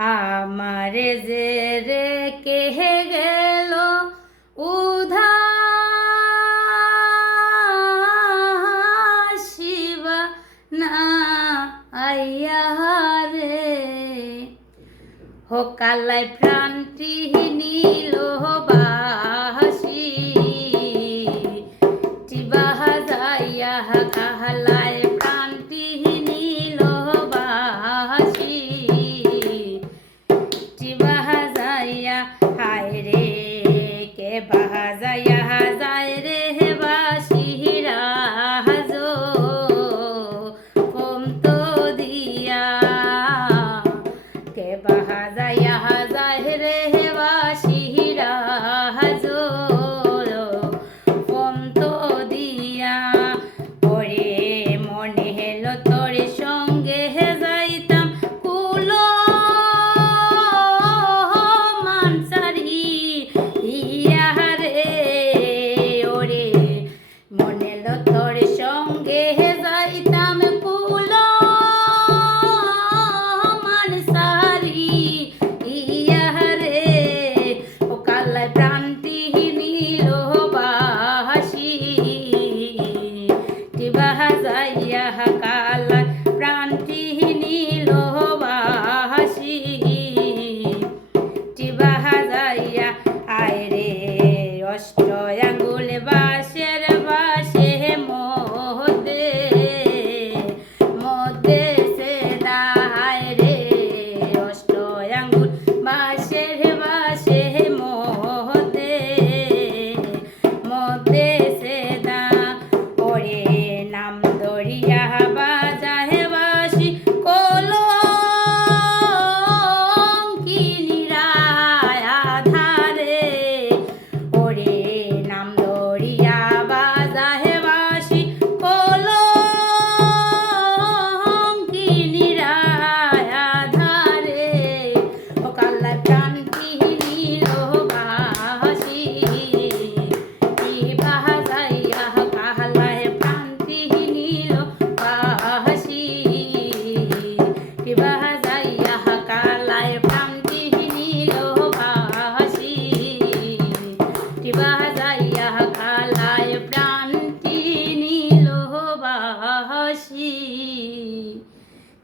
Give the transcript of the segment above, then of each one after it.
আমারে যে রে কেহে গেল উধা শিবা না আইয়া রে হোকালায় প্রাণটি নীল বা বৃষ্টি বাহা যাইয়া হায় রে, কে বাহা যাইয়া যায় রে হে বাসিরা হাজো, কম তো দিয়া। কে বাহা রে হে বা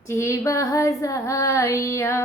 জীবা হাজাইয়া